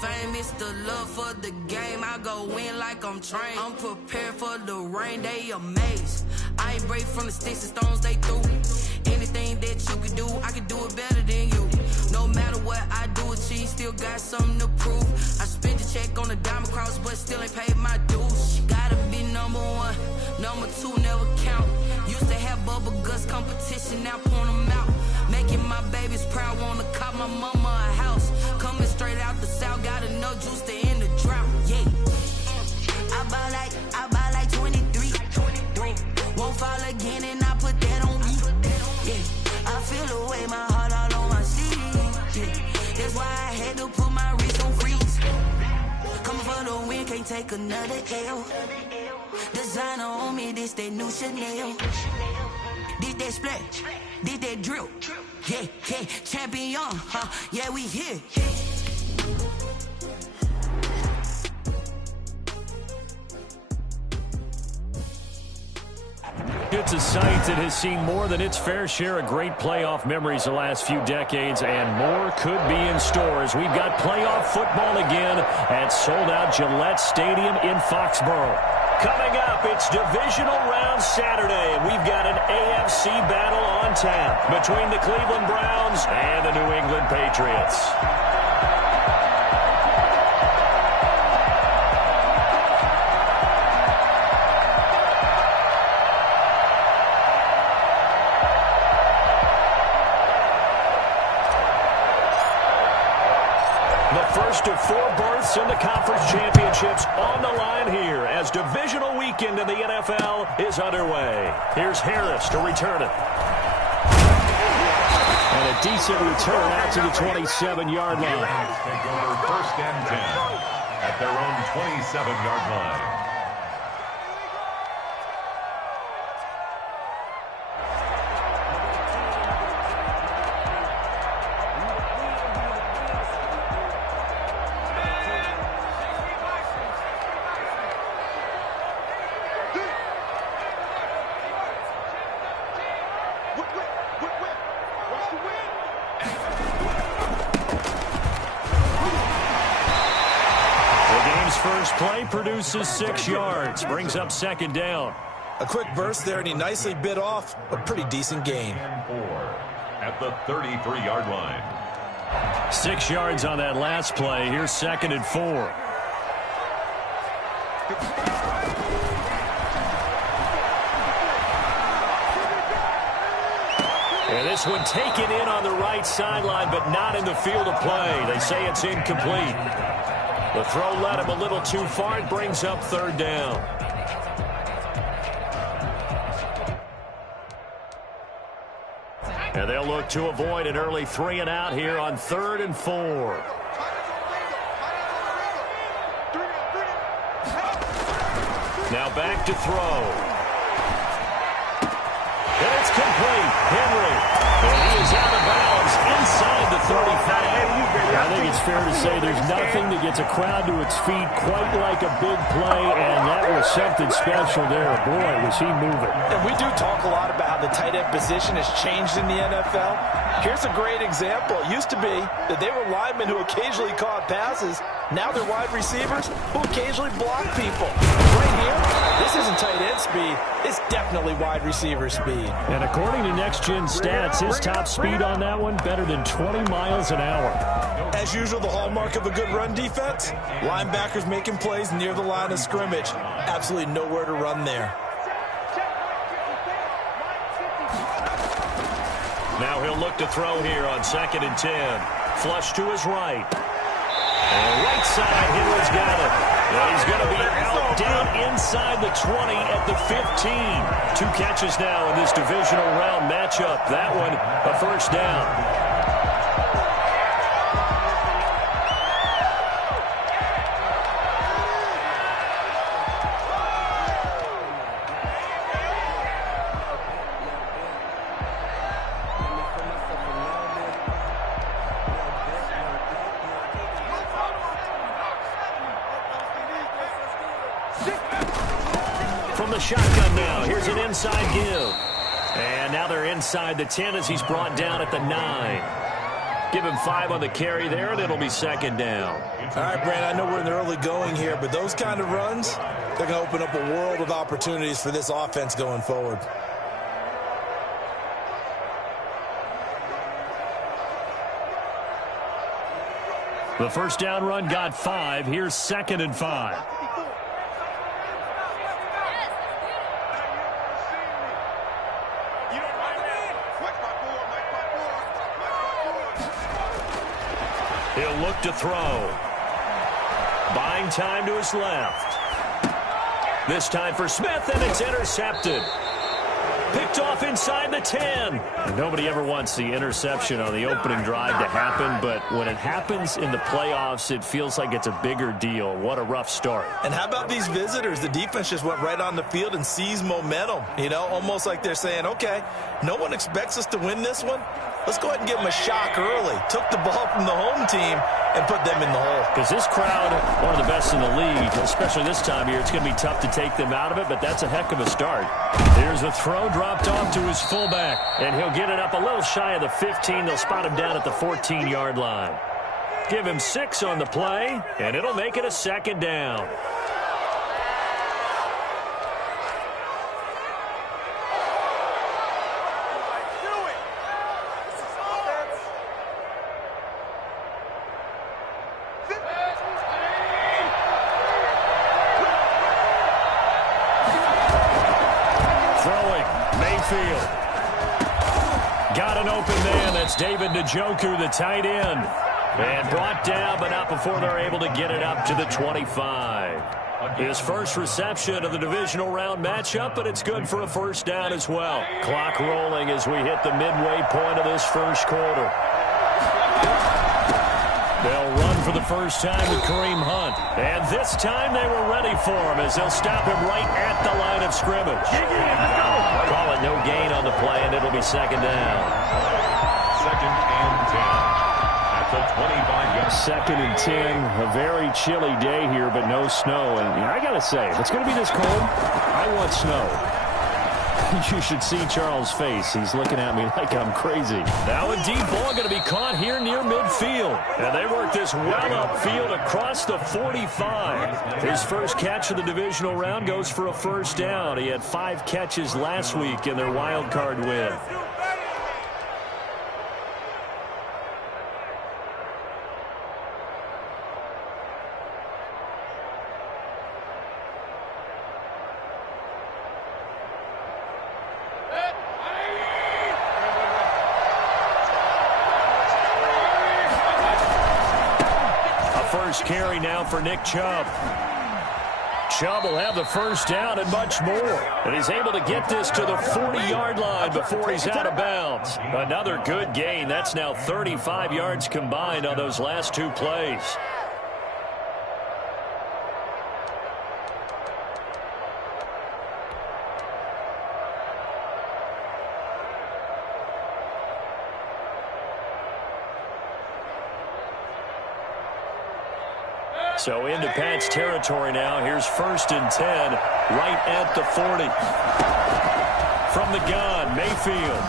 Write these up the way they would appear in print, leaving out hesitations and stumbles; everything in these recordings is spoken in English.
fame, it's the love for the game. I go in like I'm trained. I'm prepared for the rain, they amazed. I ain't break from the sticks and stones they threw. Anything that you can do, I can do it better than you. No matter what I do, achieve, still got something to prove. I spent the check on the diamond cross, but still ain't paid my dues. Gotta be number one, number two never count. Used to have bubble guts competition, now point them out. Making my babies proud, wanna cop my mama a house. Coming straight out the south, got enough juice to end the drought. Yeah, I buy like 23. Won't fall again, and I put that on me. Yeah, I feel the way, my heart all on my sleeve. Yeah, that's why I had to put my wrist on freeze. Coming for the win, can't take another L. Designer on me, this that new Chanel. Did that splash, did that drill. Yeah, yeah, champion, huh? Yeah, we here. It's a site that has seen more than its fair share of great playoff memories the last few decades, and more could be in store as we've got playoff football again at sold-out Gillette Stadium in Foxborough. Coming up, it's Divisional Round Saturday, and we've got an AFC battle on tap between the Cleveland Browns and the New England Patriots. First of four berths in the conference championships on the line here as divisional weekend in the NFL is underway. Here's Harris to return it. And a decent return out to the 27-yard line. Take over first and 10 at their own 27-yard line. Play produces 6 yards, brings up second down. A quick burst there, and he nicely bit off a pretty decent gain. At the 33-yard line. 6 yards on that last play. Here's second and 4. And this one taken in on the right sideline, but not in the field of play. They say it's incomplete. The throw led him a little too far. It brings up third down. And they'll look to avoid an early 3 and out here on 3rd and 4. Now back to throw. And it's complete. Henry. And he is out of bounds inside the 35. I think it's fair to say there's nothing that gets a crowd to its feet quite like a big play, and that was something special there. Boy, was he moving. And we do talk a lot about how the tight end position has changed in the NFL. Here's a great example. It used to be that they were linemen who occasionally caught passes. Now they're wide receivers who occasionally block people. Right here, this isn't tight end speed. It's definitely wide receiver speed. And according to Next Gen Stats, his top speed on that one better than 20 miles an hour. As usual, the hallmark of a good run defense, linebackers making plays near the line of scrimmage. Absolutely nowhere to run there. Now he'll look to throw here on 2nd and 10. Flush to his right. And right side, Henry's got it. And he's going to be out down inside the 20 at the 15. 2 catches now in this divisional round matchup. That one, a first down. From the shotgun now, here's an inside give. And now they're inside the 10 as he's brought down at the 9. Give him 5 on the carry there, and it'll be second down. All right, Brandon, I know we're in the early going here, but those kind of runs, they're going to open up a world of opportunities for this offense going forward. The first down run got 5. Here's 2nd and 5. He'll look to throw. Buying time to his left. This time for Smith, and it's intercepted. Picked off inside the 10. Nobody ever wants the interception on the opening drive to happen, but when it happens in the playoffs, it feels like it's a bigger deal. What a rough start. And how about these visitors? The defense just went right on the field and seized momentum. You know, almost like they're saying, okay, no one expects us to win this one. Let's go ahead and give them a shock early. Took the ball from the home team and put them in the hole. Because this crowd, one of the best in the league, especially this time of year, it's going to be tough to take them out of it, but that's a heck of a start. There's a throw dropped off to his fullback, and he'll get it up a little shy of the 15. They'll spot him down at the 14-yard line. Give him 6 on the play, and it'll make it a second down. Got an open man. That's David Njoku, the tight end. And brought down, but not before they're able to get it up to the 25. His first reception of the divisional round matchup, but it's good for a first down as well. Clock rolling as we hit the midway point of this first quarter. They'll run for the first time with Kareem Hunt. And this time they were ready for him as they'll stop him right at the line of scrimmage. Call it no gain on the play, and it'll be second down. 2nd and 10 at the 25-yard. 2nd and 10. A very chilly day here, but no snow. And I got to say, if it's going to be this cold, I want snow. You should see Charles' face. He's looking at me like I'm crazy. Now a deep ball going to be caught here near midfield. And they work this well upfield across the 45. His first catch of the divisional round goes for a first down. He had 5 catches last week in their wild card win. Carry now for Nick Chubb. Chubb will have the first down and much more. And he's able to get this to the 40-yard line before he's out of bounds. Another good gain. That's now 35 yards combined on those last 2 plays. So into Pat's territory now. Here's 1st and 10, right at the 40. From the gun, Mayfield.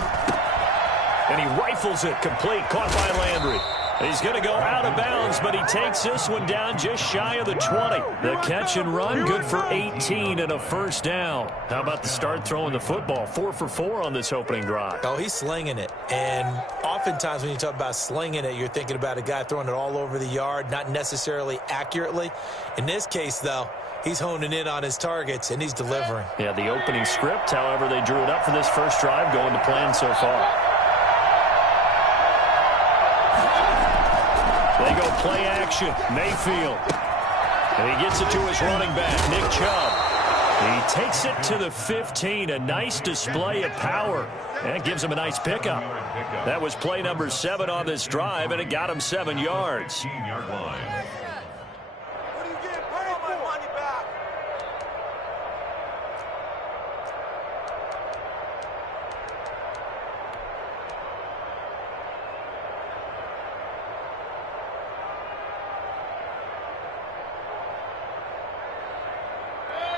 And he rifles it complete, caught by Landry. He's going to go out of bounds, but he takes this one down just shy of the 20. The catch and run, good for 18 and a first down. How about the start throwing the football? 4 for 4 on this opening drive. Oh, he's slinging it. And oftentimes when you talk about slinging it, you're thinking about a guy throwing it all over the yard, not necessarily accurately. In this case, though, he's honing in on his targets, and he's delivering. Yeah, the opening script, however, they drew it up for this first drive, going to plan so far. They go play action. Mayfield. And he gets it to his running back, Nick Chubb. He takes it to the 15. A nice display of power. And it gives him a nice pickup. That was play number 7 on this drive, and it got him 7 yards. 15-yard line.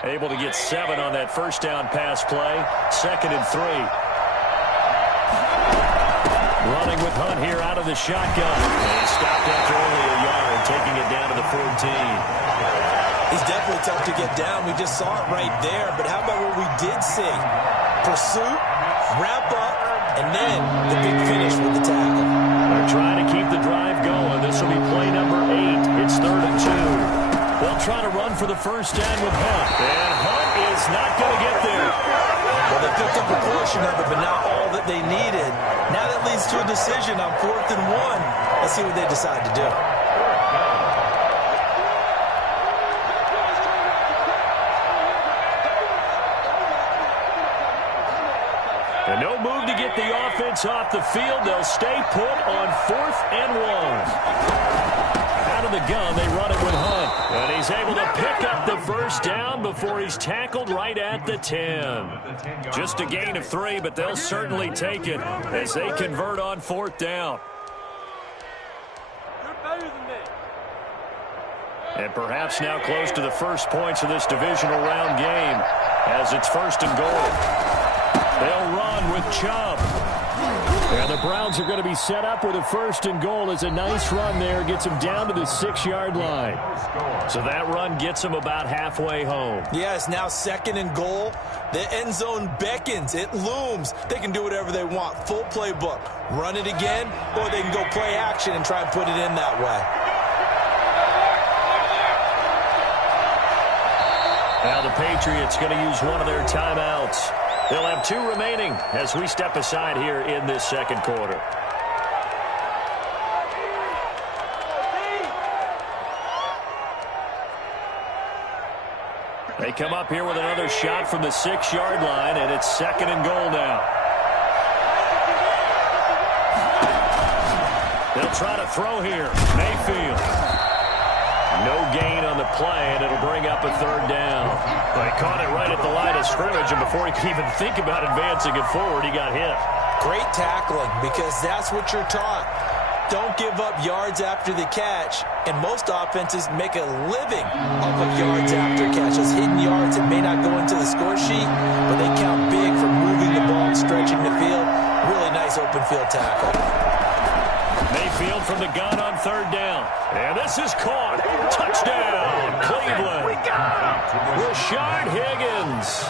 Able to get 7 on that first down pass play. 2nd and 3. Running with Hunt here out of the shotgun. And he stopped after only a yard, taking it down to the 14. He's definitely tough to get down. We just saw it right there. But how about what we did see? Pursuit, wrap up, and then the big finish with the tackle. They're trying to keep the drive going. This will be play number 8. It's 3rd and 2. They'll try to run for the first down with Hunt. And Hunt is not going to get there. Well, they picked up a portion of it, but not all that they needed. Now that leads to a decision on 4th and 1. Let's see what they decide to do. And no move to get the offense off the field. They'll stay put on 4th and 1. Out of the gun, they run it with Hunt. And he's able to pick up the first down before he's tackled right at the 10. Just a gain of 3, but they'll certainly take it as they convert on 4th down. And perhaps now close to the first points of this divisional round game as it's 1st and goal. They'll run with Chubb. And the Browns are going to be set up with a 1st and goal as a nice run there. Gets them down to the 6-yard line. So that run gets them about halfway home. Yeah, it's now 2nd and goal. The end zone beckons. It looms. They can do whatever they want. Full playbook. Run it again, or they can go play action and try and put it in that way. Now the Patriots going to use one of their timeouts. They'll have 2 remaining as we step aside here in this 2nd quarter. They come up here with another shot from the 6-yard line, and it's 2nd and goal now. They'll try to throw here. Mayfield. No gain on the play, and it'll bring up a 3rd down. They caught it right at the line of scrimmage, and before he could even think about advancing it forward, he got hit. Great tackling, because that's what you're taught. Don't give up yards after the catch, and most offenses make a living off of yards after catch. Those hidden yards that may not go into the score sheet, but they count big for moving the ball and stretching the field. Really nice open field tackle. Mayfield from the gun on 3rd down. And this is caught. Touchdown, Cleveland. Rashard Higgins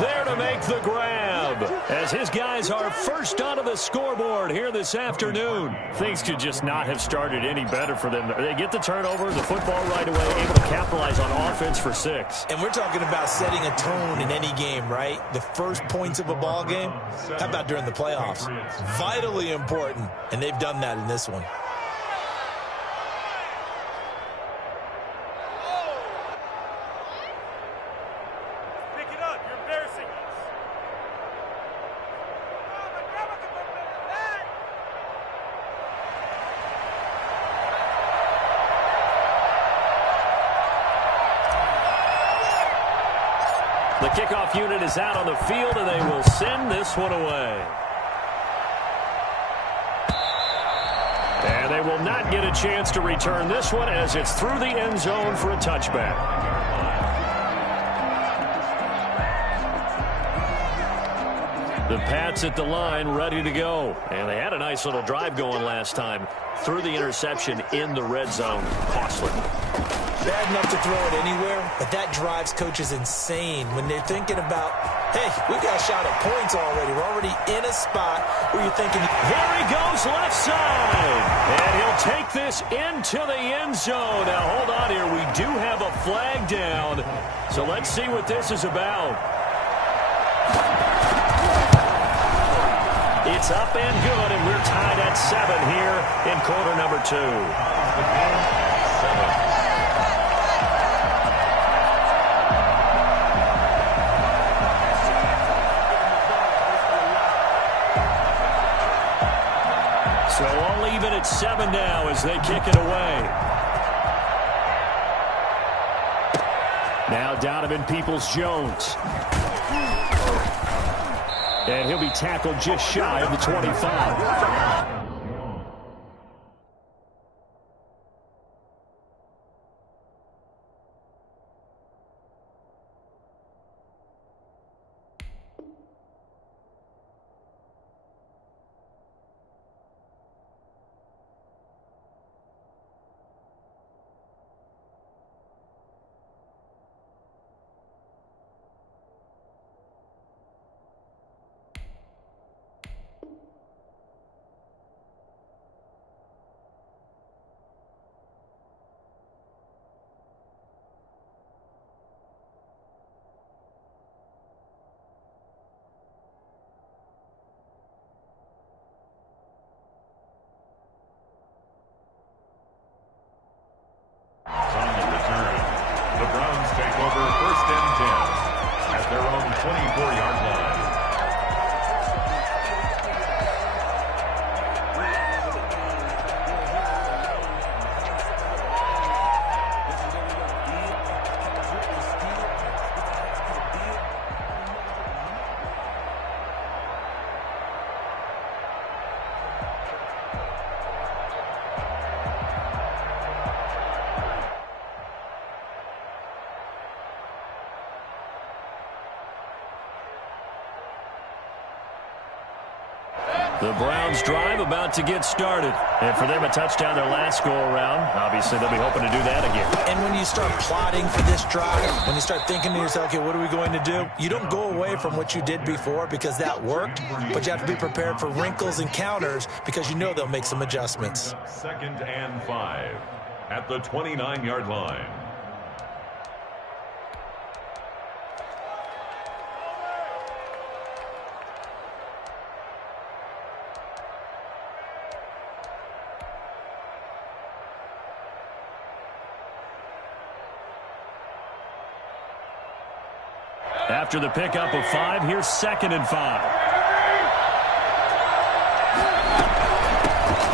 there to make the grab as his guys are first onto the scoreboard here this afternoon. Things could just not have started any better for them. They get the turnover, the football right away, able to capitalize on offense for 6. And we're talking about setting a tone in any game, right? The first points of a ball game. How about during the playoffs? Vitally important, and they've done that in this one. The kickoff unit is out on the field, and they will send this one away. And they will not get a chance to return this one as it's through the end zone for a touchback. The Pats at the line ready to go. And they had a nice little drive going last time. Through the interception in the red zone. Costly. Bad enough to throw it anywhere, but that drives coaches insane when they're thinking about, hey, we've got a shot at points already. We're already in a spot where you're thinking, there he goes left side. And he'll take this into the end zone. Now, hold on here. We do have a flag down. So let's see what this is about. It's up and good, and we're tied at 7 here in quarter number 2. So all even at 7 now as they kick it away. Now Donovan Peoples-Jones. And he'll be tackled just shy of the 25. 24-yard line. The Browns drive about to get started. And for them, a touchdown their last go-around. Obviously, they'll be hoping to do that again. And when you start plotting for this drive, when you start thinking to yourself, okay, what are we going to do? You don't go away from what you did before because that worked, but you have to be prepared for wrinkles and counters because you know they'll make some adjustments. 2nd and 5 at the 29-yard line. After the pickup of 5, here's 2nd and 5.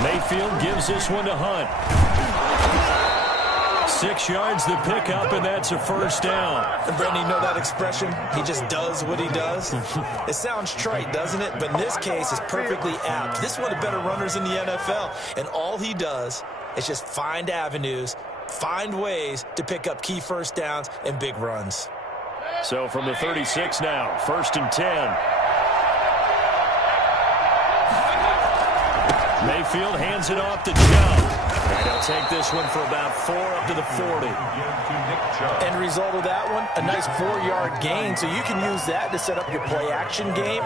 Mayfield gives this one to Hunt. 6 yards the pickup, and that's a first down. And Brandon, you know that expression? He just does what he does. It sounds trite, doesn't it? But in this case, it's perfectly apt. This is one of the better runners in the NFL, and all he does is just find avenues, find ways to pick up key first downs and big runs. So from the 36 now, 1st and 10. Mayfield hands it off to Chubb. And he'll take this one for about 4 up to the 40. End result of that one, a nice 4-yard gain. So you can use that to set up your play-action game,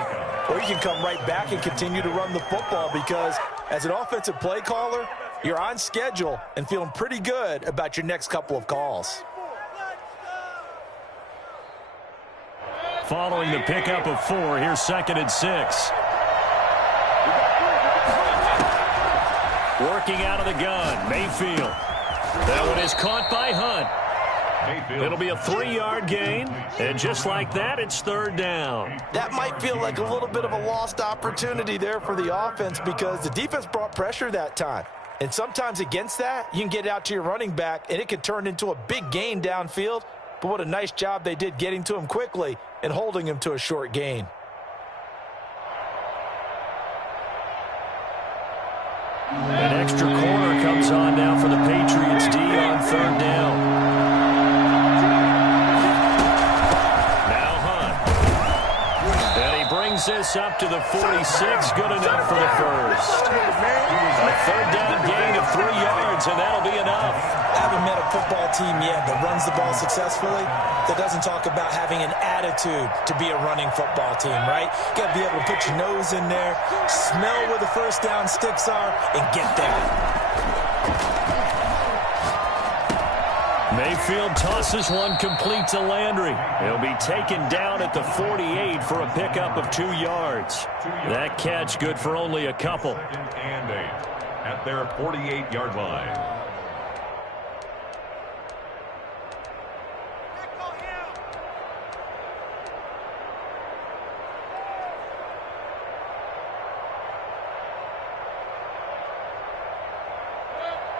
or you can come right back and continue to run the football because as an offensive play caller, you're on schedule and feeling pretty good about your next couple of calls. Following the pickup of 4, here's 2nd and 6. Working out of the gun, Mayfield. That one is caught by Hunt. It'll be a 3-yard gain, and just like that, it's 3rd down. That might feel like a little bit of a lost opportunity there for the offense because the defense brought pressure that time. And sometimes against that, you can get out to your running back, and it could turn into a big gain downfield. But what a nice job they did getting to him quickly and holding him to a short gain. An extra corner comes on now for the Patriots D on 3rd down. Now Hunt. And he brings this up to the 46. Good enough for the first. A 3rd down gain of 3 yards, and that'll be enough. I haven't met a football team yet that runs the ball successfully that doesn't talk about having an attitude to be a running football team, right? You got to be able to put your nose in there, smell where the first down sticks are, and get there. Mayfield tosses one complete to Landry. He'll be taken down at the 48 for a pickup of 2 yards. That catch good for only a couple. 2nd and 8 at their 48-yard line.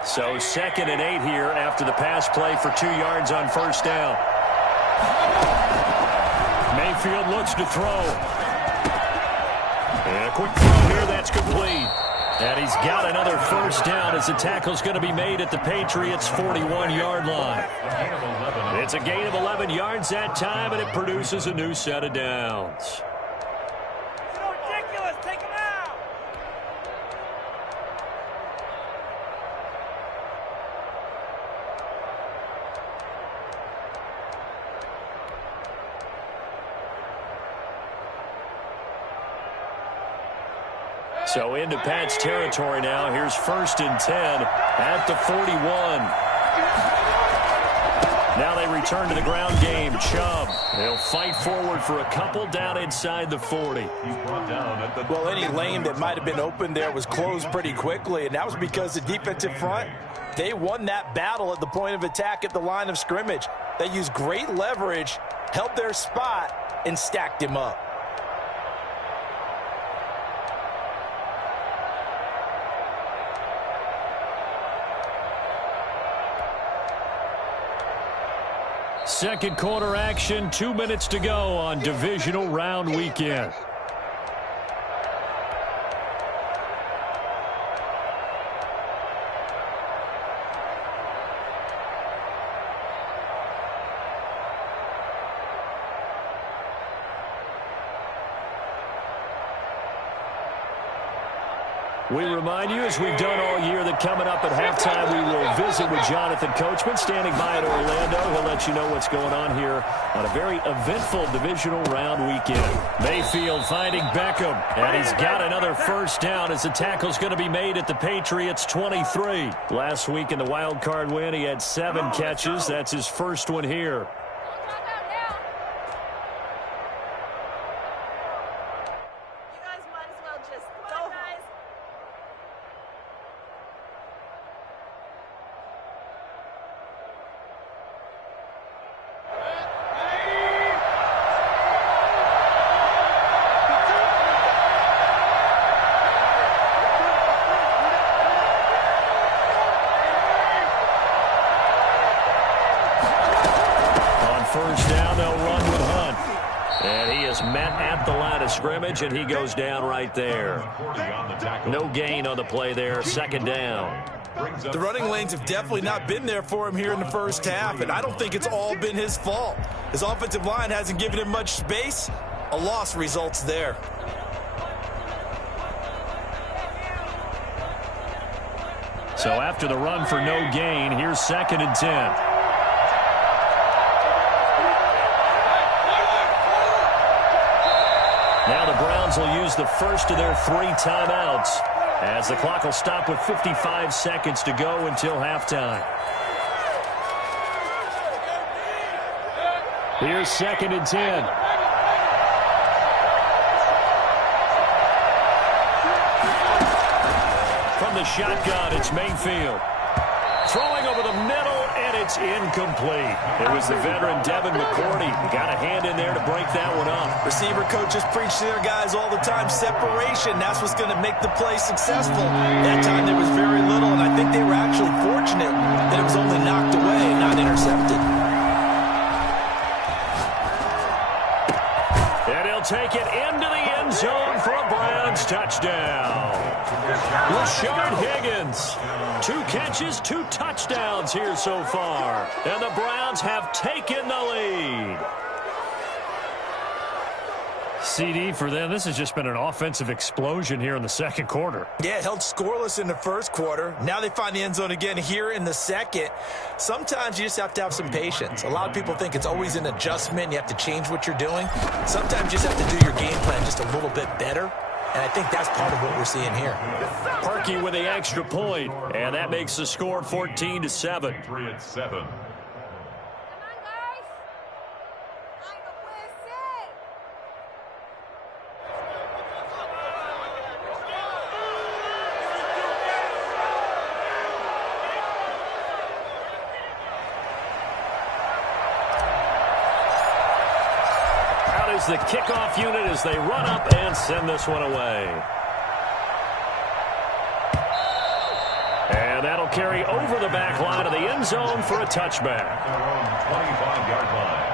So 2nd and 8 here after the pass play for 2 yards on 1st down. Mayfield looks to throw. And a quick throw here, that's complete. And he's got another first down as the tackle's going to be made at the Patriots' 41-yard line. It's a gain of 11 yards that time, and it produces a new set of downs. So into Pat's territory now. Here's 1st and 10 at the 41. Now they return to the ground game. Chubb. They'll fight forward for a couple down inside the 40. Well, any lane that might have been open there was closed pretty quickly, and that was because the defensive front, they won that battle at the point of attack at the line of scrimmage. They used great leverage, held their spot, and stacked him up. Second quarter action, 2 minutes to go on divisional round weekend. We remind you, as we've done all year, that coming up at halftime, we will visit with Jonathan Coachman, standing by at Orlando. He'll let you know what's going on here on a very eventful divisional round weekend. Mayfield finding Beckham, and he's got another first down as the tackle's going to be made at the Patriots' 23. Last week in the wild card win, he had 7 catches. That's his first one here. First down, they'll run with Hunt. And he is met at the line of scrimmage, and he goes down right there. No gain on the play there, second down. The running lanes have definitely not been there for him here in the first half, and I don't think it's all been his fault. His offensive line hasn't given him much space. A loss results there. So after the run for no gain, here's 2nd and 10. Now the Browns will use the first of their 3 timeouts as the clock will stop with 55 seconds to go until halftime. Here's 2nd and 10. From the shotgun, it's Mayfield. Throwing over the middle, and it's incomplete. It was the veteran Devin McCourty. Got a hand in there to break that one up. Receiver coaches preach to their guys all the time. Separation, that's what's going to make the play successful. That time there was very little, and I think they were actually fortunate that it was only knocked away, not intercepted. And he'll take it into the end zone for a Browns touchdown. Rashard Higgins. 2 catches, 2 touchdowns here so far. And the Browns have taken the lead. CD for them, this has just been an offensive explosion here in the second quarter. Yeah, held scoreless in the first quarter. Now they find the end zone again here in the second. Sometimes you just have to have some patience. A lot of people think it's always an adjustment. You have to change what you're doing. Sometimes you just have to do your game plan just a little bit better. And I think that's part of what we're seeing here. Parkey with the extra point, and that makes the score 14-7. Patriots 7. The kickoff unit as they run up and send this one away. And that'll carry over the back line of the end zone for a touchback. 25-yard line.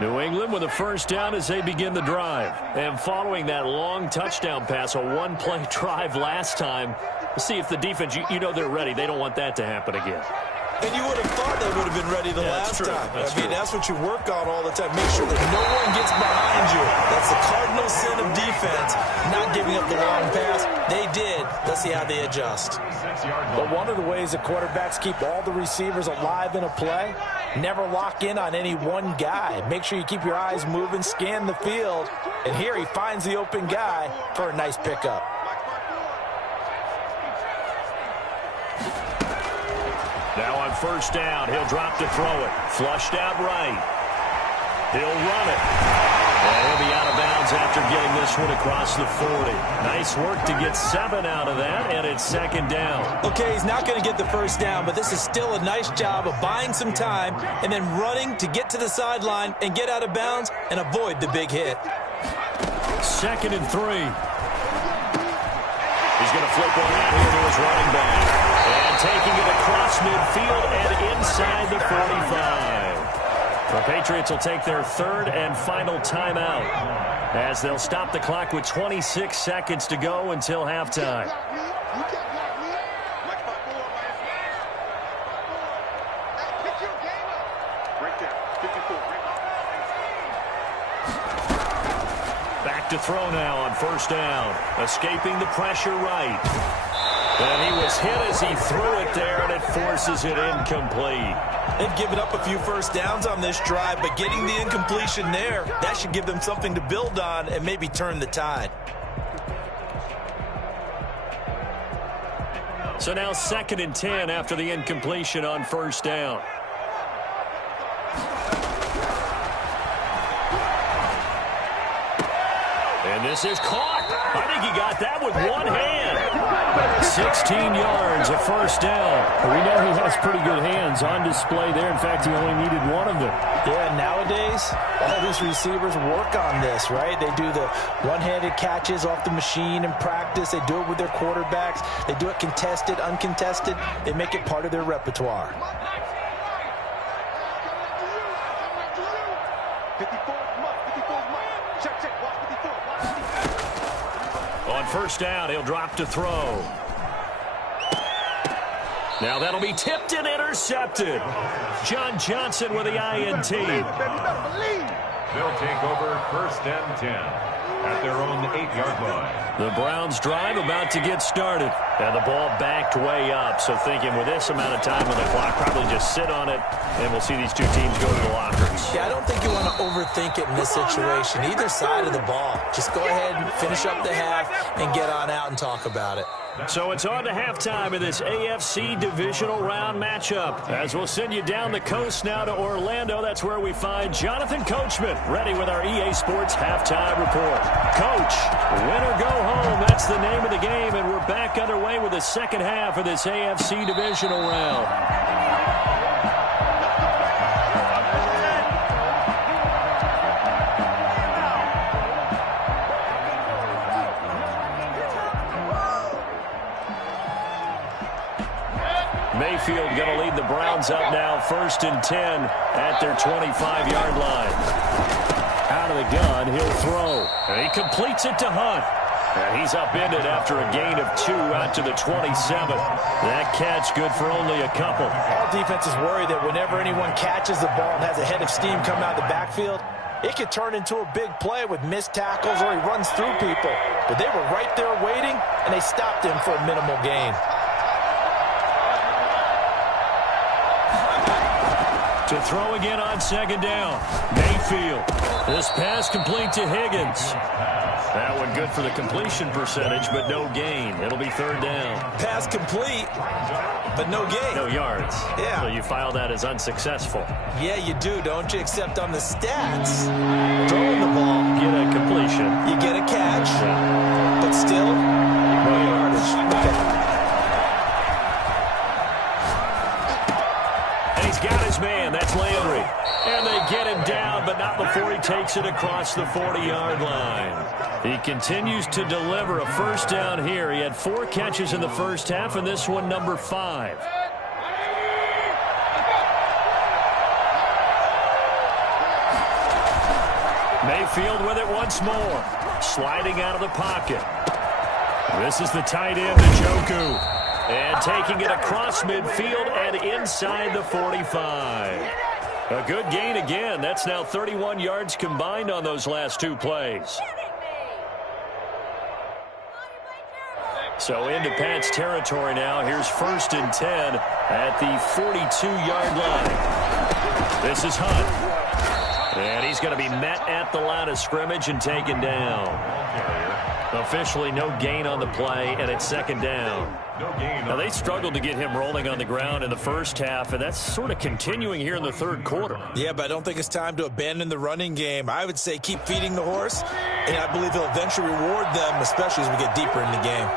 New England with a first down as they begin the drive. And following that long touchdown pass, a one-play drive last time, we'll see if the defense, you know they're ready. They don't want that to happen again. And you would have thought they would have been ready the last time. That's what you work on all the time. Make sure that no one gets behind you. That's the cardinal sin of defense, not giving up the long pass. They did. Let's see how they adjust. But one of the ways that quarterbacks keep all the receivers alive in a play, never lock in on any one guy. Make sure you keep your eyes moving, scan the field. And here he finds the open guy for a nice pickup. Now on first down, he'll drop to throw it. Flushed out right. He'll run it. And he'll be out of bounds after getting this one across the 40. Nice work to get 7 out of that, and it's second down. Okay, he's not going to get the first down, but this is still a nice job of buying some time and then running to get to the sideline and get out of bounds and avoid the big hit. 2nd and 3. He's going to flip one out here to his running back. And taking it across midfield and inside the 45. The Patriots will take their 3rd and final timeout as they'll stop the clock with 26 seconds to go until halftime. Back to throw now on 1st down. Escaping the pressure right. And he was hit as he threw it there, and it forces it incomplete. They've given up a few first downs on this drive, but getting the incompletion there, that should give them something to build on and maybe turn the tide. So now 2nd and 10 after the incompletion on 1st down. And this is caught. I think he got that with one hand. 16 yards, a 1st down. We know he has pretty good hands on display there. In fact, he only needed one of them. Yeah, nowadays, all these receivers work on this, right? They do the one-handed catches off the machine in practice. They do it with their quarterbacks. They do it contested, uncontested. They make it part of their repertoire. On 1st down, he'll drop to throw. Now that'll be tipped and intercepted. John Johnson with the INT. They'll take over 1st and 10 at their own 8-yard line. The Browns drive about to get started. And the ball backed way up. So thinking with this amount of time on the clock, probably just sit on it, and we'll see these two teams go to the lockers. Yeah, I don't think you want to overthink it in this situation. Either side of the ball. Just go ahead and finish up the half and get on out and talk about it. So it's on to halftime of this AFC divisional round matchup. As we'll send you down the coast now to Orlando. That's where we find Jonathan Coachman ready with our EA Sports halftime report. Coach, win or go home. That's the name of the game, and we're back underway with the second half of this AFC divisional round. Mayfield going to lead the Browns up now, 1st and 10 at their 25-yard line. Out of the gun, he'll throw. And he completes it to Hunt. And he's upended after a gain of 2 out to the 27. That catch good for only a couple. All defenses worry that whenever anyone catches the ball and has a head of steam come out of the backfield, it could turn into a big play with missed tackles or he runs through people. But they were right there waiting, and they stopped him for a minimal gain. To throw again on 2nd down. Mayfield. This pass complete to Higgins. That one good for the completion percentage, but no gain. It'll be 3rd down. Pass complete, but no gain. No yards. Yeah. So you file that as unsuccessful. Yeah, you do, don't you? Except on the stats. Throwing the ball. Get a completion. You get a catch. Yeah. But still, no yardage. Okay. And he's got his man. That's Landry. And they get him down, but not before he takes it across the 40-yard line. He continues to deliver a 1st down here. He had 4 catches in the first half, and this one number 5. Mayfield with it once more. Sliding out of the pocket. This is the tight end, Njoku. And taking it across midfield and inside the 45. A good gain again. That's now 31 yards combined on those last 2 plays. So into Pat's territory now. Here's 1st and 10 at the 42-yard line. This is Hunt. And he's going to be met at the line of scrimmage and taken down. Officially no gain on the play, and it's second down. Now, they struggled to get him rolling on the ground in the first half, and that's sort of continuing here in the third quarter. Yeah, but I don't think it's time to abandon the running game. I would say keep feeding the horse, and I believe he'll eventually reward them, especially as we get deeper in the game.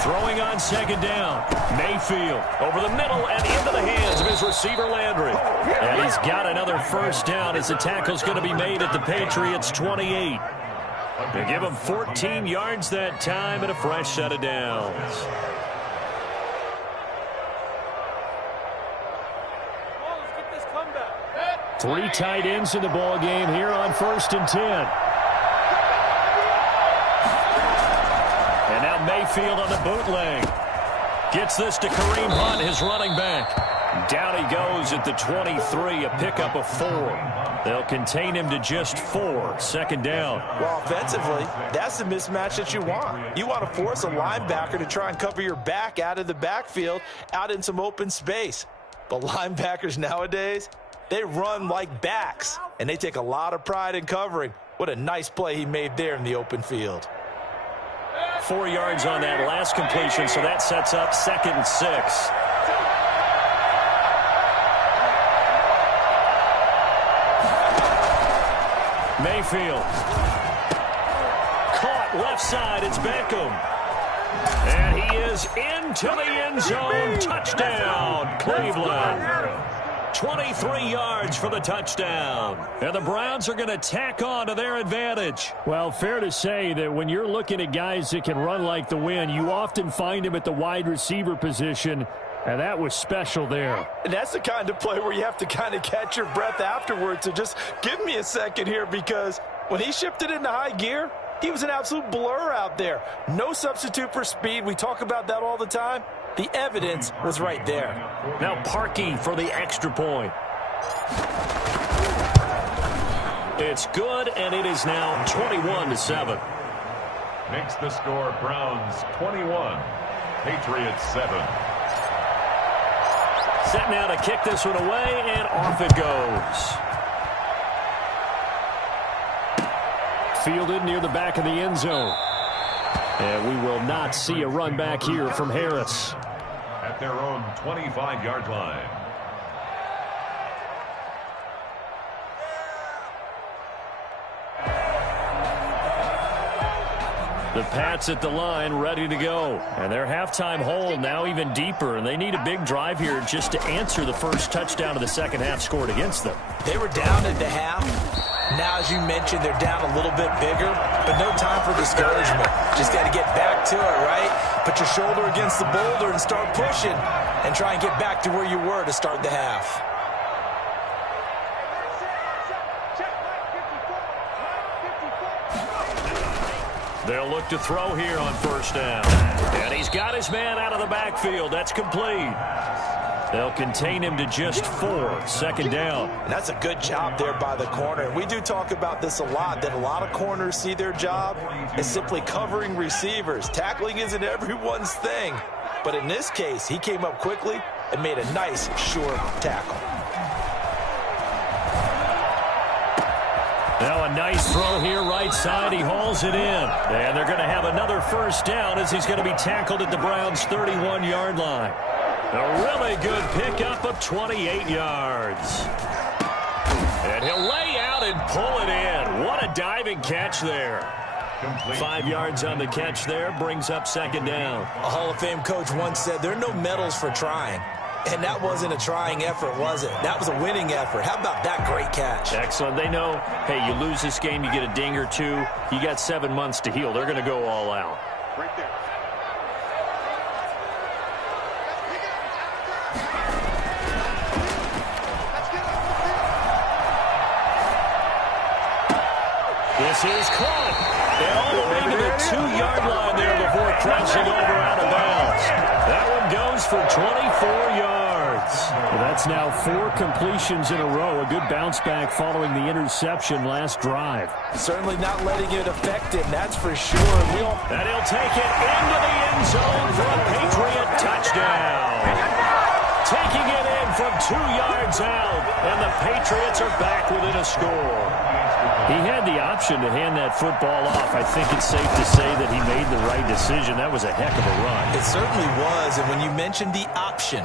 Throwing on second down. Mayfield over the middle and into the hands of his receiver, Landry. And he's got another first down as the tackle's going to be made at the Patriots' 28. They give him 14 yards that time and a fresh set of downs. Three tight ends in the ball game here on 1st and 10. And now Mayfield on the bootleg. Gets this to Kareem Hunt, his running back. Down he goes at the 23, a pickup of 4. They'll contain him to just 4. Second down. Well, offensively, that's the mismatch that you want. You want to force a linebacker to try and cover your back out of the backfield, out in some open space. But linebackers nowadays, they run like backs, and they take a lot of pride in covering. What a nice play he made there in the open field. 4 yards on that last completion, so that sets up 2nd and 6. Mayfield. Caught left side. It's Beckham. And he is into the end zone. Touchdown, Cleveland. 23 yards for the touchdown. And the Browns are going to tack on to their advantage. Well, fair to say that when you're looking at guys that can run like the wind, you often find them at the wide receiver position. And that was special there. And that's the kind of play where you have to kind of catch your breath afterwards. So just give me a second here, because when he shifted into high gear, he was an absolute blur out there. No substitute for speed. We talk about that all the time. The evidence was right there. Now Parkey for the extra point. It's good, and it is now 21-7. Makes the score Browns 21, Patriots 7. Set now to kick this one away, and off it goes. Fielded near the back of the end zone. And we will not see a run back here from Harris. At their own 25-yard line. The Pats at the line, ready to go. And their halftime hole now even deeper. And they need a big drive here just to answer the first touchdown of the second half scored against them. They were down at the half. Now, as you mentioned, they're down a little bit bigger, but no time for discouragement. Just got to get back to it, right? Put your shoulder against the boulder and start pushing and try and get back to where you were to start the half. They'll look to throw here on first down. And he's got his man out of the backfield. That's complete. They'll contain him to just 4. Second down. And that's a good job there by the corner. We do talk about this a lot, that a lot of corners see their job as simply covering receivers. Tackling isn't everyone's thing. But in this case, he came up quickly and made a nice, sure tackle. Now a nice throw here right side. He hauls it in. And they're going to have another first down as he's going to be tackled at the Browns' 31-yard line. A really good pickup of 28 yards. And he'll lay out and pull it in. What a diving catch there. 5 yards on the catch there, brings up second down. A Hall of Fame coach once said there are no medals for trying. And that wasn't a trying effort, was it? That was a winning effort. How about that great catch? Excellent. They know, hey, you lose this game, you get a ding or two. You got 7 months to heal. They're going to go all out. Right there. This is caught. And all the way to the 2-yard line there before crashing over out of bounds. That one goes for 24 yards. Well, that's now 4 completions in a row. A good bounce back following the interception last drive. Certainly not letting it affect him, that's for sure. And he'll take it into the end zone for a Patriot touchdown. Taking it in from 2 yards out, and the Patriots are back within a score. He had the option to hand that football off. I think it's safe to say that he made the right decision. That was a heck of a run. It certainly was, and when you mentioned the option,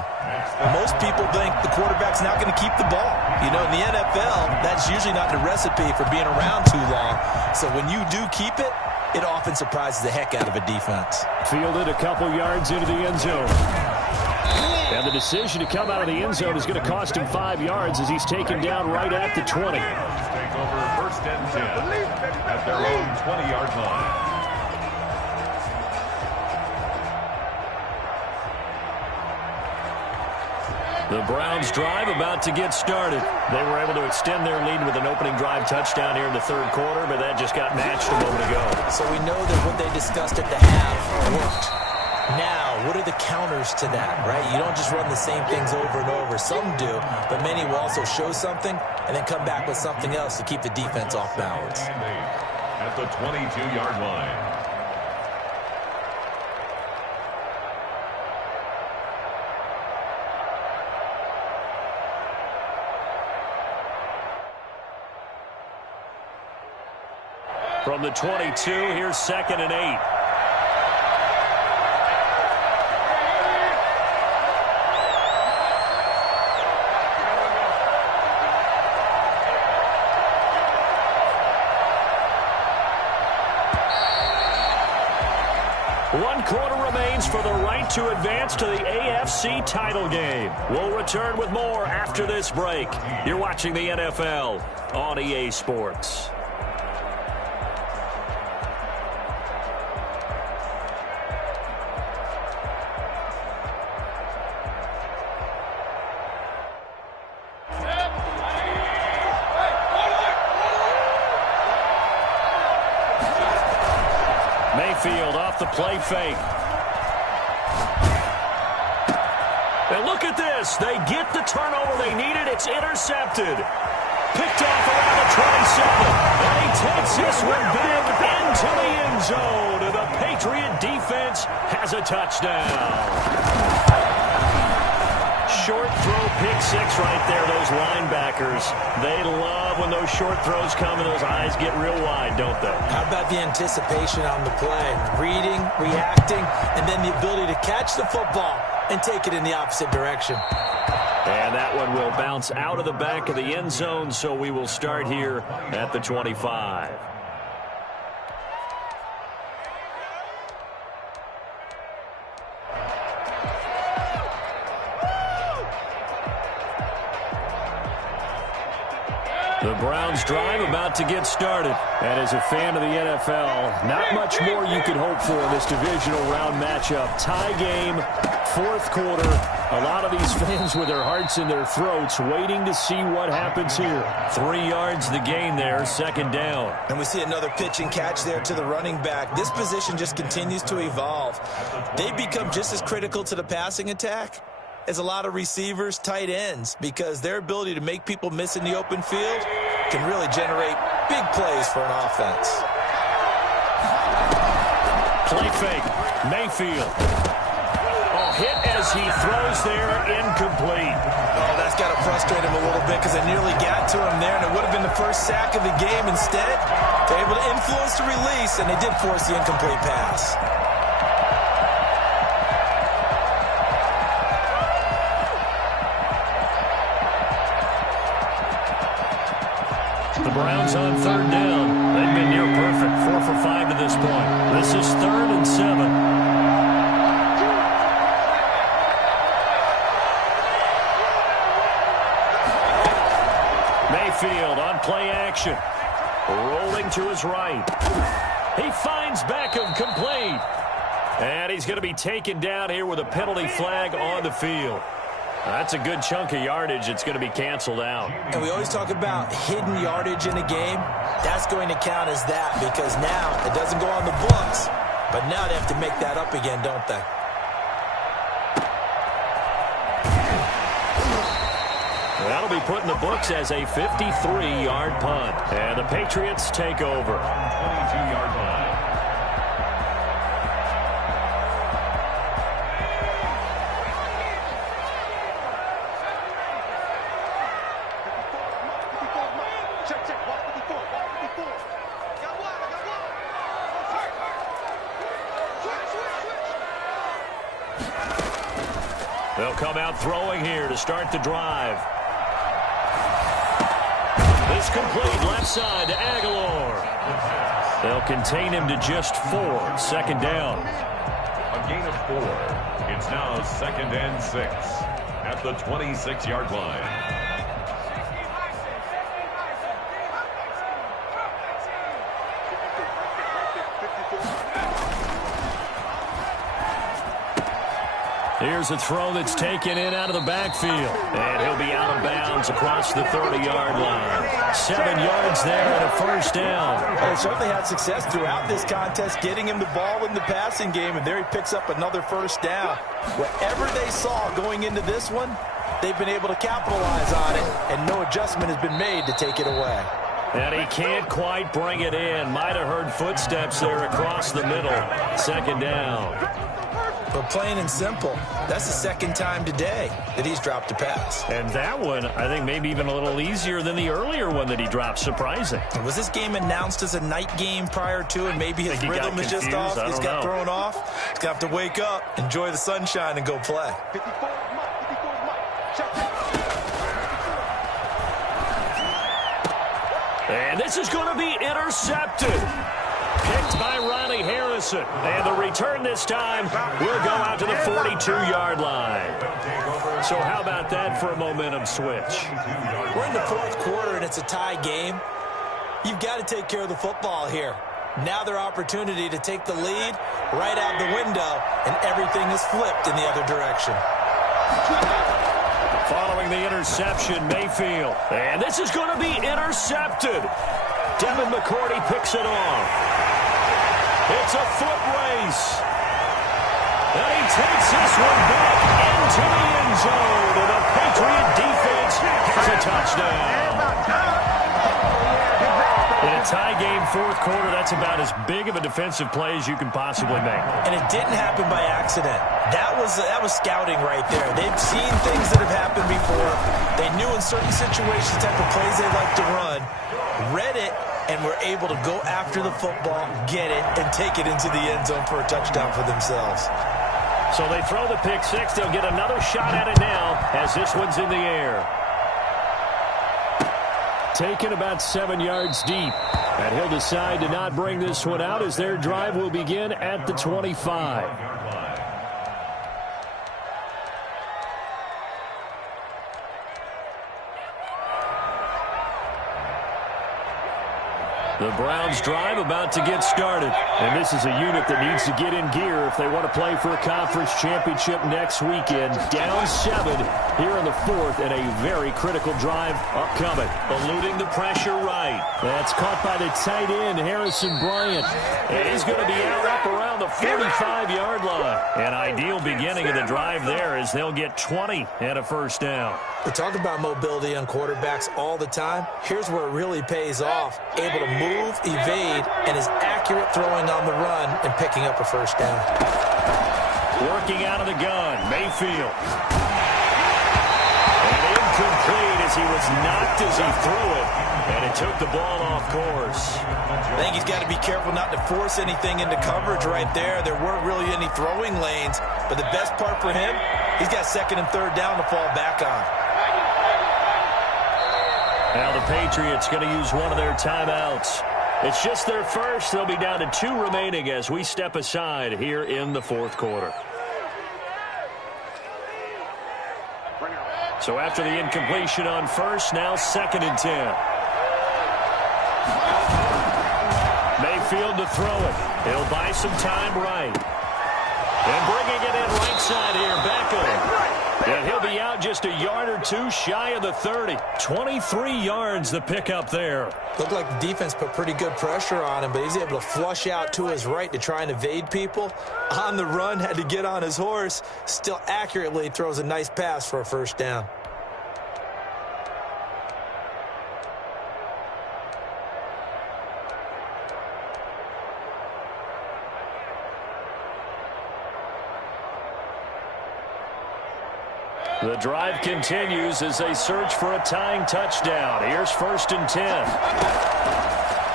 most people think the quarterback's not going to keep the ball. You know, in the NFL, that's usually not the recipe for being around too long. So when you do keep it, it often surprises the heck out of a defense. Fielded a couple yards into the end zone. And the decision to come out of the end zone is going to cost him 5 yards as he's taken down right at the 20. Take over 1st and 10 at their own 20-yard line. The Browns drive about to get started. They were able to extend their lead with an opening drive touchdown here in the 3rd quarter, but that just got matched a moment ago. So we know that what they discussed at the half worked. Now, what are the counters to that, right? You don't just run the same things over and over. Some do, but many will also show something and then come back with something else to keep the defense off balance. At the 22-yard line. From the 22, here's 2nd and 8. One quarter remains for the right to advance to the AFC title game. We'll return with more after this break. You're watching the NFL on EA Sports. Mayfield off the play fake. And look at this. They get the turnover they needed. It's intercepted. Picked off around the 27. And he takes this one big into the end zone. And the Patriot defense has a touchdown. Short throw, pick six right there, those linebackers. They love when those short throws come and those eyes get real wide, don't they? How about the anticipation on the play? Reading, reacting, and then the ability to catch the football and take it in the opposite direction. And that one will bounce out of the back of the end zone, so we will start here at the 25. The Browns drive about to get started. And as a fan of the NFL, not much more you could hope for in this divisional round matchup. Tie game, 4th quarter. A lot of these fans with their hearts in their throats waiting to see what happens here. 3 yards the gain there, 2nd down. And we see another pitch and catch there to the running back. This position just continues to evolve. They become just as critical to the passing attack as a lot of receivers, tight ends, because their ability to make people miss in the open field can really generate big plays for an offense. Play fake, Mayfield. Oh, hit as he throws there, incomplete. Oh, that's got to frustrate him a little bit because I nearly got to him there, and it would have been the first sack of the game. Instead, they're able to influence the release, and they did force the incomplete pass. The Browns on 3rd down. They've been near perfect, 4 for 5 to this point. This is 3rd and 7. Mayfield on play action. Rolling to his right. He finds Beckham complete. And he's going to be taken down here with a penalty flag on the field. That's a good chunk of yardage. It's going to be canceled out. And we always talk about hidden yardage in a game. That's going to count as that because now it doesn't go on the books. But now they have to make that up again, don't they? That'll be put in the books as a 53-yard punt. And the Patriots take over. 22-yard line. They'll come out throwing here to start the drive. This complete left side to Aguilar. They'll contain him to just 4. Second down. A gain of 4. It's now 2nd and 6 at the 26-yard line. Here's a throw that's taken in out of the backfield. And he'll be out of bounds across the 30-yard line. 7 yards there and a first down. They certainly had success throughout this contest, getting him the ball in the passing game, and there he picks up another first down. Whatever they saw going into this one, they've been able to capitalize on it, and no adjustment has been made to take it away. And he can't quite bring it in. Might have heard footsteps there across the middle. Second down. But plain and simple, that's the second time today that he's dropped a pass. And that one, I think, maybe even a little easier than the earlier one that he dropped. Surprising. Was this game announced as a night game prior to, and maybe his rhythm is just off? He's got thrown off. He's got to wake up, enjoy the sunshine, and go play. And this is going to be intercepted. Picked by Ronnie Harrison. And the return this time will go out to the 42-yard line. So how about that for a momentum switch? We're in the fourth quarter, and it's a tie game. You've got to take care of the football here. Now their opportunity to take the lead right out the window, and everything is flipped in the other direction. Following the interception, Mayfield. And this is going to be intercepted. Devin McCourty picks it off. It's a foot race. And he takes this one back into the end zone. And the Patriot defense has a touchdown. In a tie game, fourth quarter, that's about as big of a defensive play as you can possibly make. And it didn't happen by accident. That was scouting right there. They've seen things that have happened before. They knew in certain situations the type of plays they like to run, read it, and were able to go after the football, get it, and take it into the end zone for a touchdown for themselves. So they throw the pick six. They'll get another shot at it now as this one's in the air. Taken about 7 yards deep. And he'll decide to not bring this one out as their drive will begin at the 25. The Browns drive about to get started. And this is a unit that needs to get in gear if they want to play for a conference championship next weekend. Down 7 here in the fourth and a very critical drive upcoming. Eluding the pressure right. That's caught by the tight end, Harrison Bryant. And he's going to be out up around the 45-yard line. An ideal beginning of the drive there as they'll get 20 and a first down. We talk about mobility on quarterbacks all the time. Here's where it really pays off. Able to move, evade, and is accurate throwing on the run and picking up a first down. Working out of the gun, Mayfield. And incomplete as he was knocked as he threw it. And it took the ball off course. I think he's got to be careful not to force anything into coverage right there. There weren't really any throwing lanes. But the best part for him, he's got second and third down to fall back on. Now the Patriots going to use one of their timeouts. It's just their first. They'll be down to 2 remaining as we step aside here in the fourth quarter. So after the incompletion on first, now 2nd and 10. Mayfield to throw it. He'll buy some time right. And bringing it in right side here, Beckham. And he'll be out just a yard or two shy of the 30. 23 yards the pickup there. Looked like the defense put pretty good pressure on him, but he's able to flush out to his right to try and evade people. On the run, had to get on his horse. Still accurately throws a nice pass for a first down. The drive continues as they search for a tying touchdown. Here's 1st and 10.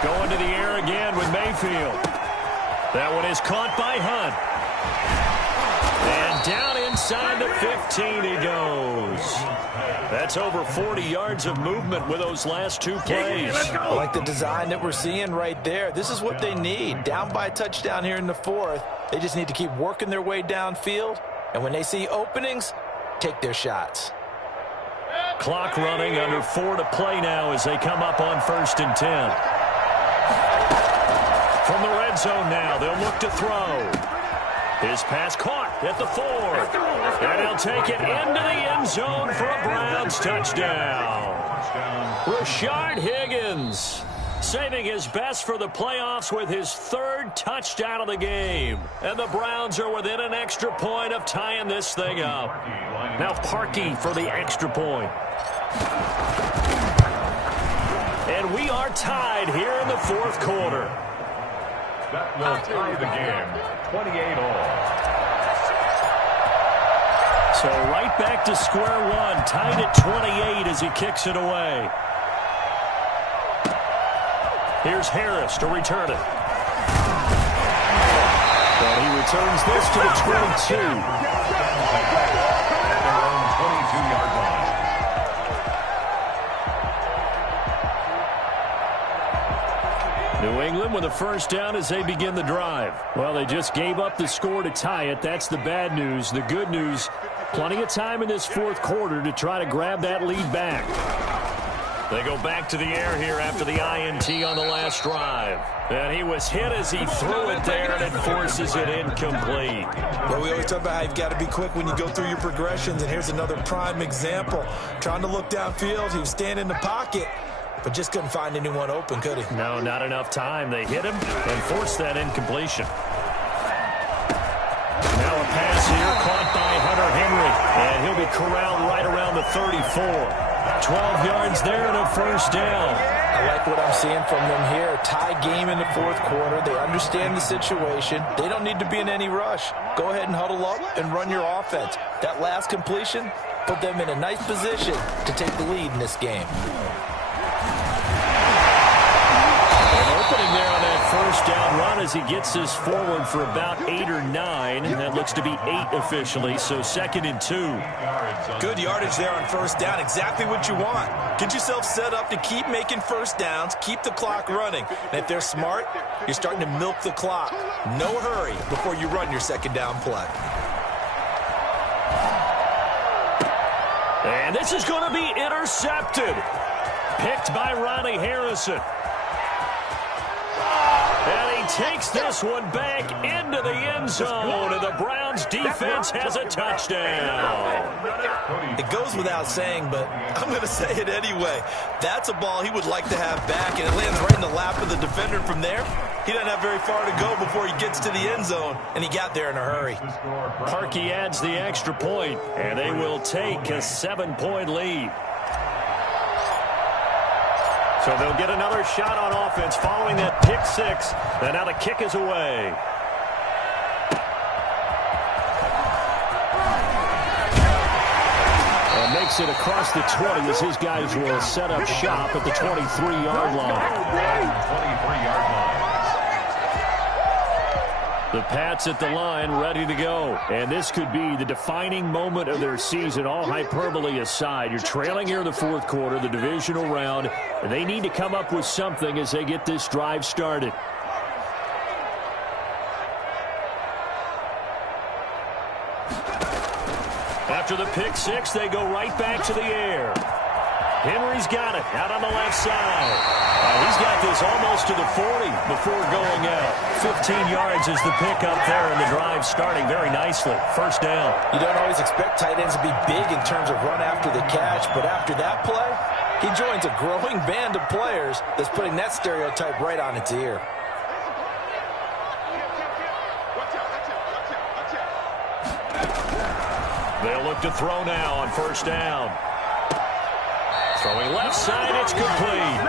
Going to the air again with Mayfield. That one is caught by Hunt. And down inside the 15 he goes. That's over 40 yards of movement with those last two plays. I like the design that we're seeing right there. This is what they need. Down by a touchdown here in the fourth. They just need to keep working their way downfield. And when they see openings, take their shots. Clock running, under 4 to play now as they come up on 1st and 10. From the red zone now, they'll look to throw. His pass caught at the 4. And he'll take it into the end zone for a Browns touchdown. Rashard Higgins saving his best for the playoffs with his 3rd touchdown of the game. And the Browns are within an extra point of tying this thing up. Now Parkey for the extra point. And we are tied here in the 4th quarter. That will tie the game, 28-all. So right back to square one, tied at 28 as he kicks it away. Here's Harris to return it. And he returns this to the 22. Their own 22-yard line. New England with a first down as they begin the drive. Well, they just gave up the score to tie it. That's the bad news. The good news, plenty of time in this 4th quarter to try to grab that lead back. They go back to the air here after the INT on the last drive. And he was hit as he threw it there, and it forces it incomplete. Well, we always talk about how you've got to be quick when you go through your progressions, and here's another prime example. Trying to look downfield, he was standing in the pocket, but just couldn't find anyone open, could he? No, not enough time. They hit him and forced that incompletion. Now a pass here caught by Hunter Henry, and he'll be corralled right around the 34. 12 yards there and a first down. I like what I'm seeing from them here. Tie game in the 4th quarter. They understand the situation. They don't need to be in any rush. Go ahead and huddle up and run your offense. That last completion put them in a nice position to take the lead in this game. An opening there on that first down run as he gets this forward for about 8 or 9. That looks to be 8 officially, so 2nd and 2. Good yardage there on first down. Exactly what you want. Get yourself set up to keep making first downs, keep the clock running. And if they're smart, you're starting to milk the clock. No hurry before you run your 2nd down play. And this is going to be intercepted. Picked by Ronnie Harrison. And he takes this one back into the end zone, and the Browns defense has a touchdown. It goes without saying, but I'm going to say it anyway. That's a ball he would like to have back, and it lands right in the lap of the defender. From there, he doesn't have very far to go before he gets to the end zone, and he got there in a hurry. Parkey adds the extra point, and they will take a 7-point lead. So they'll get another shot on offense following that pick 6. And now the kick is away. And makes it across the 20 as his guys will set up shop at the 23-yard line. 23-yard line. The Pats at the line, ready to go. And this could be the defining moment of their season, all hyperbole aside. You're trailing here in the 4th quarter, the divisional round. And they need to come up with something as they get this drive started. After the pick 6, they go right back to the air. Henry's got it out on the left side. He's got this almost to the 40 before going out. 15 yards is the pickup there, and the drive starting very nicely. First down. You don't always expect tight ends to be big in terms of run after the catch, but after that play, he joins a growing band of players that's putting that stereotype right on its ear. They'll look to throw now on first down. Throwing left side, it's complete.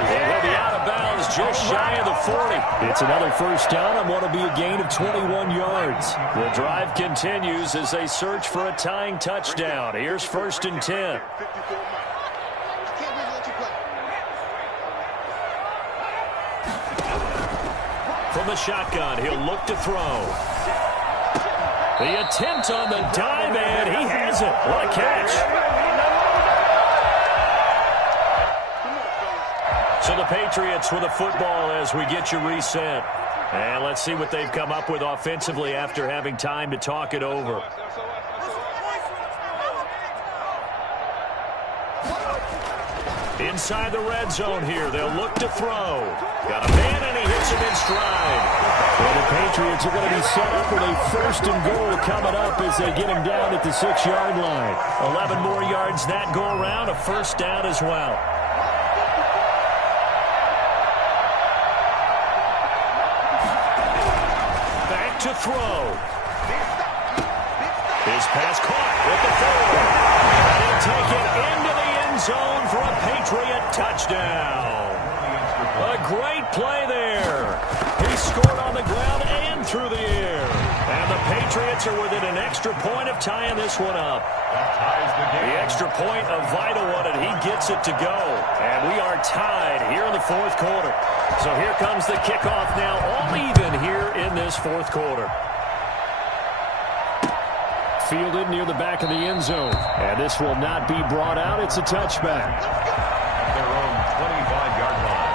And he'll be out of bounds just shy of the 40. It's another first down on what will be a gain of 21 yards. The drive continues as they search for a tying touchdown. Here's 1st and 10. From the shotgun, he'll look to throw. The attempt on the dive, and he has it. What a catch. So the Patriots with a football as we get you reset. And let's see what they've come up with offensively after having time to talk it over. Inside the red zone here. They'll look to throw. Got a man, and he hits him in stride. Well, the Patriots are going to be set up with a 1st and goal coming up as they get him down at the 6-yard line. 11 more yards that go around. A 1st down as well. Back to throw. His pass caught with the forward. And he'll take it into the end zone for a Patriot touchdown. A great play there. He scored on the ground and through the air. And the Patriots are within an extra point of tying this one up. The extra point, a vital one, and he gets it to go. And we are tied here in the 4th quarter. So here comes the kickoff now, all even here in this 4th quarter. Fielded near the back of the end zone. And this will not be brought out. It's a touchback. Their own 25-yard line.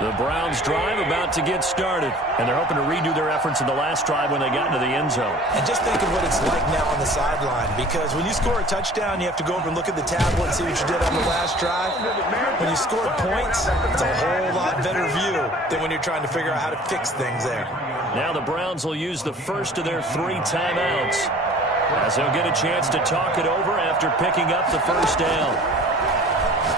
The Browns drive about to get started. And they're hoping to redo their efforts in the last drive when they got into the end zone. And just think of what it's like now on the sideline, because when you score a touchdown, you have to go over and look at the tablet and see what you did on the last drive. When you scored points, it's a whole lot better view than when you're trying to figure out how to fix things there. Now the Browns will use the first of their 3 timeouts, as they'll get a chance to talk it over after picking up the 1st down.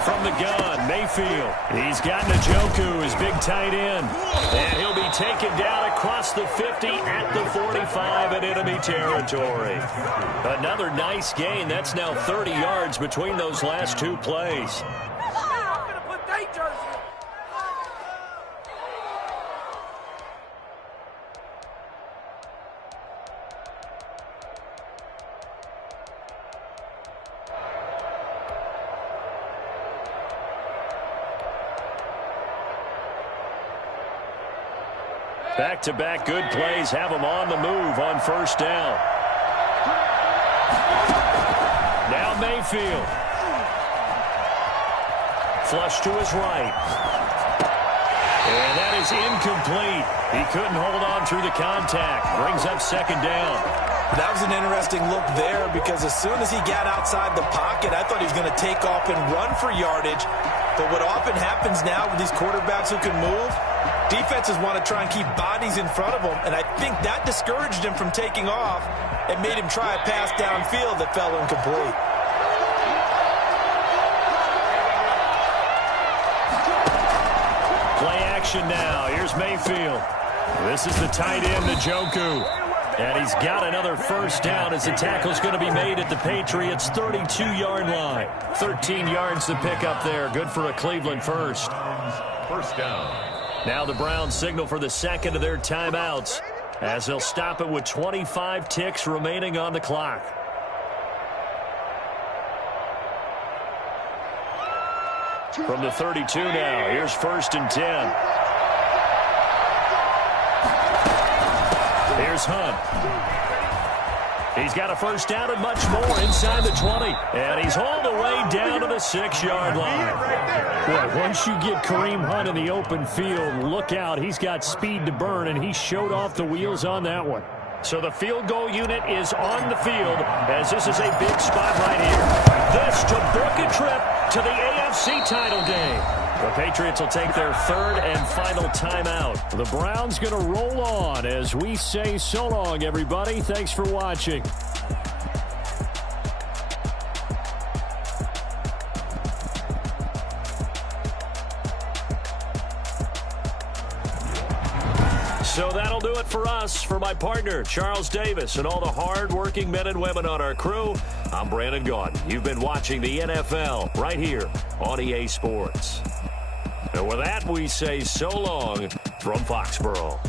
From the gun, Mayfield. He's got Njoku, his big tight end. And he'll be taken down across the 50 at the 45 in enemy territory. Another nice gain. That's now 30 yards between those last 2 plays. Back-to-back good plays have them on the move on 1st down. Now Mayfield. Flush to his right. And that is incomplete. He couldn't hold on through the contact. Brings up 2nd down. That was an interesting look there, because as soon as he got outside the pocket, I thought he was going to take off and run for yardage. But what often happens now with these quarterbacks who can move, defenses want to try and keep bodies in front of them, and I think that discouraged him from taking off and made him try a pass downfield that fell incomplete. Play action now. Here's Mayfield. This is the tight end, Njoku. And he's got another 1st down as the tackle's going to be made at the Patriots' 32-yard line. 13 yards to pick up there. Good for a Cleveland 1st. 1st down. Now the Browns signal for the 2nd of their timeouts, as they'll stop it with 25 ticks remaining on the clock. From the 32 now, here's 1st and 10. Here's Hunt. He's got a 1st down and much more inside the 20. And he's all the way down to the 6-yard line. Boy, once you get Kareem Hunt in the open field, look out. He's got speed to burn, and he showed off the wheels on that one. So the field goal unit is on the field, as this is a big spot right here. This to book a trip to the AFC title game. The Patriots will take their 3rd and final timeout. The Browns going to roll on as we say so long, everybody. Thanks for watching. So that'll do it for us. For my partner, Charles Davis, and all the hard-working men and women on our crew, I'm Brandon Gaudin. You've been watching the NFL right here on EA Sports. And with that, we say so long from Foxborough.